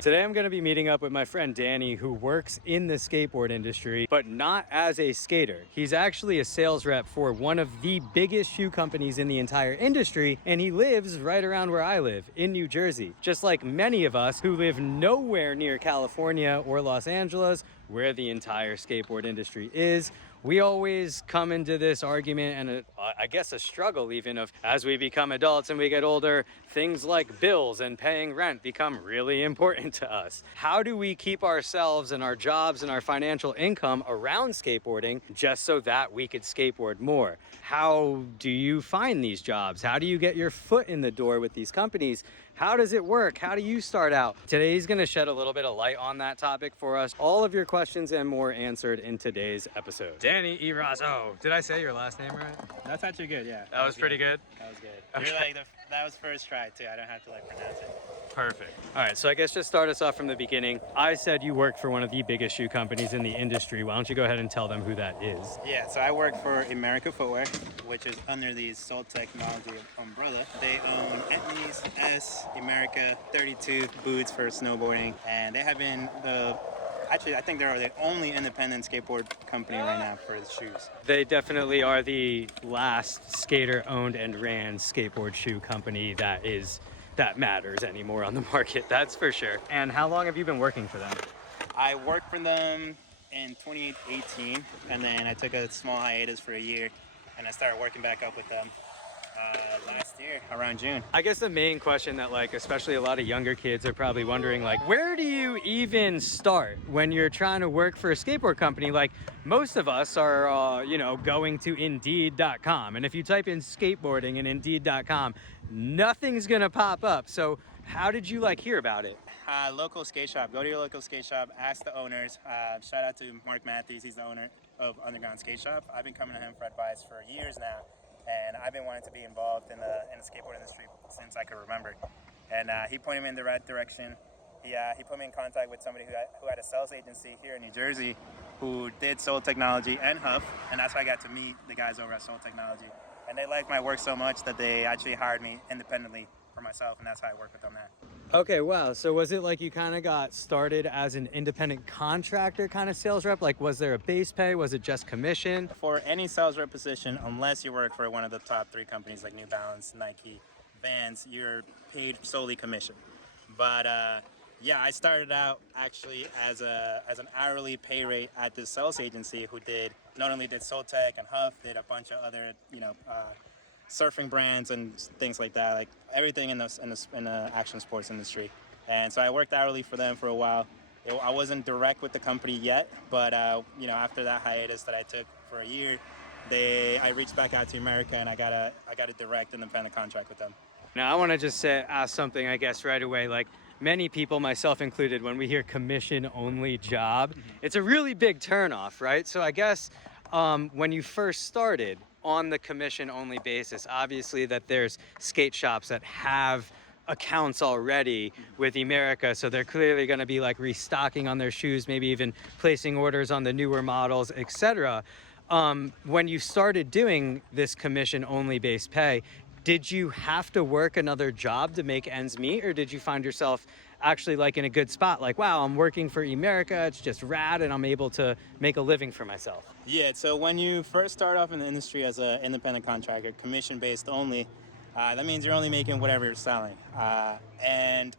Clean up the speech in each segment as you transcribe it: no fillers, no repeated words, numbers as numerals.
Today I'm going to be meeting up with my friend Danny, who works in the skateboard industry, but not as a skater. He's actually a sales rep for one of the biggest shoe companies in the entire industry, and he lives right around where I live, in New Jersey. Just like many of us who live nowhere near California or Los Angeles, where the entire skateboard industry is, we always come into this argument and I guess a struggle even of, as we become adults and we get older, things like bills and paying rent become really important to us. How do we keep ourselves and our jobs and our financial income around skateboarding just so that we could skateboard more? How do you find these jobs? How do you get your foot in the door with these companies? How does it work? How do you start out? Today's gonna shed a little bit of light on that topic for us. All of your questions and more answered in today's episode. Danny Eraso. Did I say your last name right? That's actually good, yeah. That was pretty good? That was good. Okay. That was first try too. I don't have to pronounce it. Perfect. All right, so I guess just start us off from the beginning. I said you work for one of the biggest shoe companies in the industry. Why don't you go ahead and tell them who that is? Yeah, so I work for Emerica Footwear, which is under the Soul Technology umbrella. They own Etnies, S, Emerica, 32 boots for snowboarding, and they have been Actually, I think they're the only independent skateboard company right now for the shoes. They definitely are the last skater-owned and ran skateboard shoe company that matters anymore on the market, that's for sure. And how long have you been working for them? I worked for them in 2018, and then I took a small hiatus for a year, and I started working back up with them last year around June. I guess the main question that especially a lot of younger kids are probably wondering, where do you even start when you're trying to work for a skateboard company? Most of us are going to indeed.com, and if you type in skateboarding in indeed.com, nothing's gonna pop up. So how did you hear about it? Local skate shop. Go to your local skate shop, ask the owners. Shout out to Mark Matthews, he's the owner of Underground Skate Shop. I've been coming to him for advice for years now, and I've been wanting to be involved in the skateboard industry since I could remember. And he pointed me in the right direction. He put me in contact with somebody who had a sales agency here in New Jersey who did Soul Technology and Huff, and that's how I got to meet the guys over at Soul Technology. And they liked my work so much that they actually hired me independently for myself, and that's how I work with them now. Okay, wow. So was it you kind of got started as an independent contractor kind of sales rep? Was there a base pay? Was it just commission? For any sales rep position, unless you work for one of the top 3 companies like New Balance, Nike, Vans, you're paid solely commission. But yeah, I started out actually as an hourly pay rate at this sales agency who not only did Soul Tech and Huff, did a bunch of other surfing brands and things like that, everything in the action sports industry. And so I worked hourly for them for a while. I wasn't direct with the company yet, but after that hiatus that I took for a year, I reached back out to Emerica, and I got a direct independent contract with them. Now I want to just ask something, I guess, right away. Many people, myself included, when we hear commission-only job, it's a really big turnoff, right? So I guess when you first started on the commission-only basis, obviously that there's skate shops that have accounts already with Emerica, so they're clearly going to be restocking on their shoes, maybe even placing orders on the newer models, etc. When you started doing this commission-only base pay, did you have to work another job to make ends meet, or did you find yourself actually in a good spot? Wow, I'm working for Emerica, it's just rad, and I'm able to make a living for myself. Yeah, so when you first start off in the industry as an independent contractor, commission-based only, that means you're only making whatever you're selling. And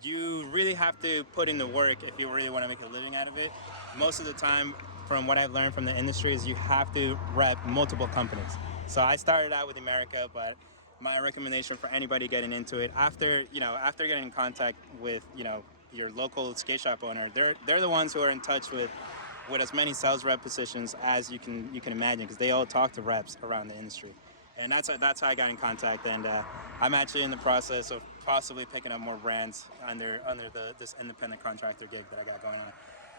you really have to put in the work if you really want to make a living out of it. Most of the time, from what I've learned from the industry, is you have to rep multiple companies. So I started out with Emerica, but my recommendation for anybody getting into it, after getting in contact with your local skate shop owner, they're the ones who are in touch with as many sales rep positions as you can imagine, because they all talk to reps around the industry, and that's how I got in contact. And I'm actually in the process of possibly picking up more brands under this independent contractor gig that I got going on.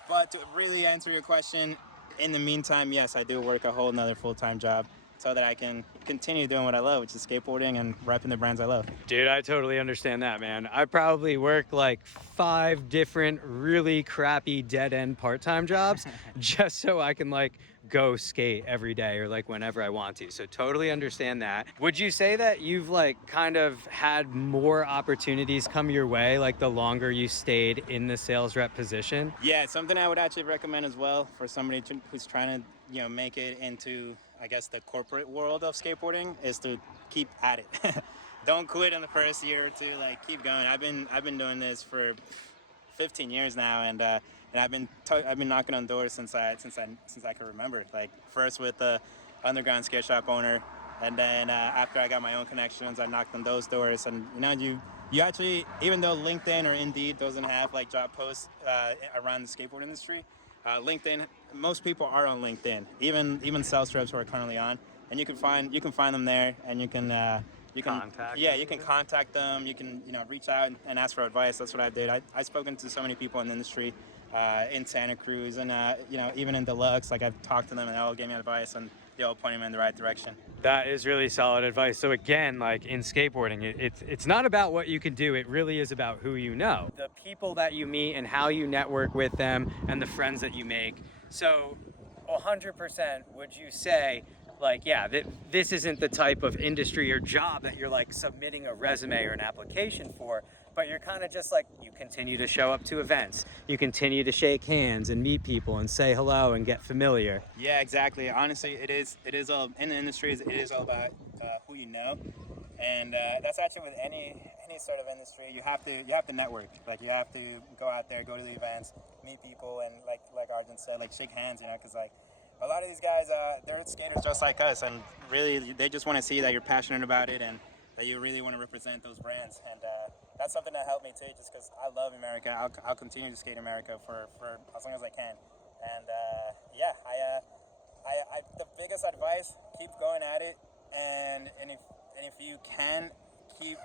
But to really answer your question, in the meantime, yes, I do work a whole nother full-time job. so that I can continue doing what I love, which is skateboarding and repping the brands I love. Dude, I totally understand that, man. I probably work like 5 different really crappy dead end part-time jobs just so I can like go skate every day or like whenever I want to. So totally understand that. Would you say that you've like kind of had more opportunities come your way like the longer you stayed in the sales rep position? Yeah, it's something I would actually recommend as well for somebody who's trying to, make it into, I guess, the corporate world of skateboarding, is to keep at it. Don't quit in the first year or two. Like, keep going. I've been doing this for 15 years now, and I've been knocking on doors since I can remember. Like, first with the underground skate shop owner, and then after I got my own connections, I knocked on those doors. And you actually, even though LinkedIn or Indeed doesn't have like job posts around the skateboard industry, LinkedIn, most people are on LinkedIn. Even sales reps who are currently on, and you can find them there, and you can Contact yeah, them. you can contact them. You can reach out and ask for advice. That's what I did. I've spoken to so many people in the industry, in Santa Cruz, and even in Deluxe. Like, I've talked to them, and they all gave me advice, and they all pointed me in the right direction. That is really solid advice. So again, like in skateboarding, it's not about what you can do. It really is about who you know, the people that you meet and how you network with them and the friends that you make. So 100% would you say like, yeah, this isn't the type of industry or job that you're like submitting a resume or an application for, but you're kind of just like, you continue to show up to events, you continue to shake hands and meet people and say hello and get familiar. Yeah, exactly. Honestly, it is all in the industry. It is all about who you know, and that's actually with any sort of industry. You have to network. Like, you have to go out there, go to the events, meet people, and like Arjun said, like, shake hands. Because like a lot of these guys, they're skaters just like us, and really they just want to see that you're passionate about it and that you really want to represent those brands. And that's something that helped me too, just because I love Emerica. I'll continue to skate Emerica for as long as I can. And yeah, the biggest advice: keep going at it, and if you can, keep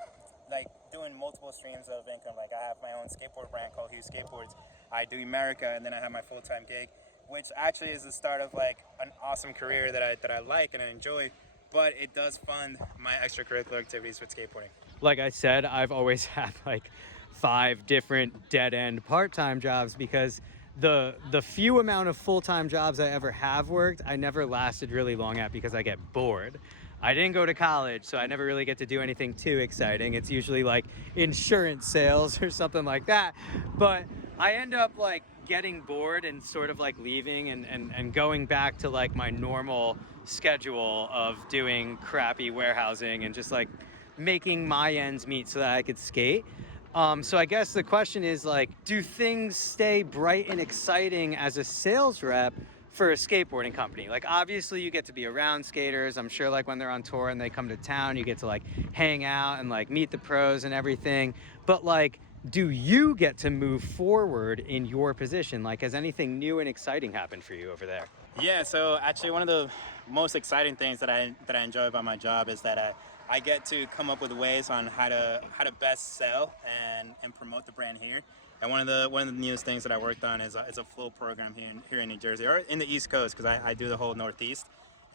like doing multiple streams of income. Like, I have my own skateboard brand called Hughes Skateboards. I do Emerica, and then I have my full-time gig, which actually is the start of like an awesome career that I like and I enjoy. But it does fund my extracurricular activities with skateboarding. Like I said, I've always had like 5 different dead-end part-time jobs because the few amount of full-time jobs I ever have worked, I never lasted really long at because I get bored. I didn't go to college, so I never really get to do anything too exciting. It's usually like insurance sales or something like that. But I end up like getting bored and sort of like leaving and going back to like my normal schedule of doing crappy warehousing and just like making my ends meet so that I could skate. So I guess the question is like, do things stay bright and exciting as a sales rep for a skateboarding company? Like, obviously you get to be around skaters. I'm sure like when they're on tour and they come to town, you get to like hang out and like meet the pros and everything. But like, do you get to move forward in your position? Like, has anything new and exciting happened for you over there? Yeah, so actually one of the most exciting things that I enjoy about my job is that I get to come up with ways on how to best sell and promote the brand here. And one of the newest things that I worked on is a flow program here in New Jersey, or in the East Coast, because I do the whole Northeast.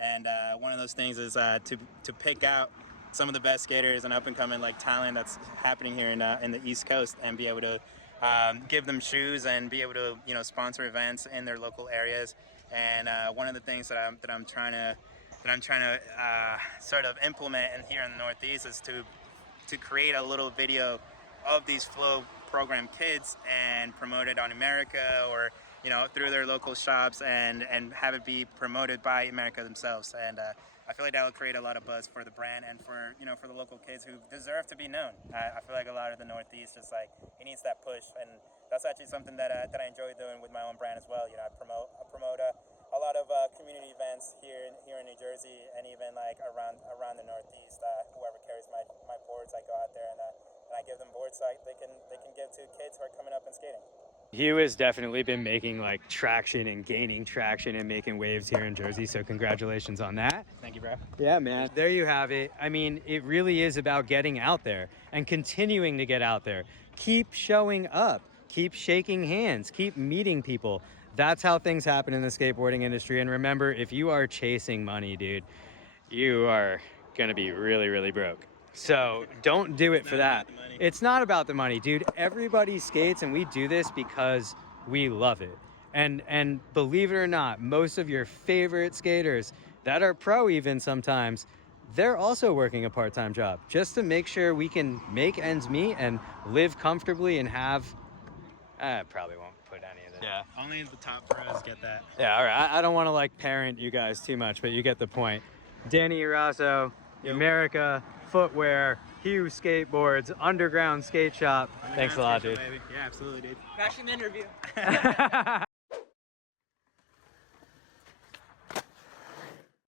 And one of those things is to pick out some of the best skaters and up and coming like talent that's happening here in the East Coast, and be able to give them shoes and be able to sponsor events in their local areas. And one of the things that I'm trying to sort of implement here in the Northeast is to create a little video of these flow program kids and promote it on Emerica, or through their local shops, and have it be promoted by Emerica themselves. And I feel like that will create a lot of buzz for the brand and for for the local kids who deserve to be known. I feel like a lot of the Northeast just like it needs that push, and that's actually something that I enjoy doing with my own brand as well. I promote a lot of community events here in New Jersey, and even like around the Northeast. Whoever carries my boards, I go out there and I give them boards so they can give to kids who are coming up and skating. Hugh has definitely been making like traction and gaining traction and making waves here in Jersey. So congratulations on that. Thank you, bro. Yeah, man. There you have it. I mean, it really is about getting out there and continuing to get out there. Keep showing up, keep shaking hands, keep meeting people. That's how things happen in the skateboarding industry. And remember, if you are chasing money, dude, you are gonna be really, really broke. So don't do it for that. about the money. It's not about the money, dude. Everybody skates, and we do this because we love it. And believe it or not, most of your favorite skaters that are pro even sometimes, they're also working a part-time job just to make sure we can make ends meet and live comfortably and have, I probably won't put any of that. Yeah. Only the top pros get that. Yeah, all right. I don't want to like parent you guys too much, but you get the point. Danny Eraso, Yo. Emerica, Footwear, Hughes Skateboards, Underground Skate Shop. Thanks a lot, dude. Yeah, absolutely, dude. Fashion interview.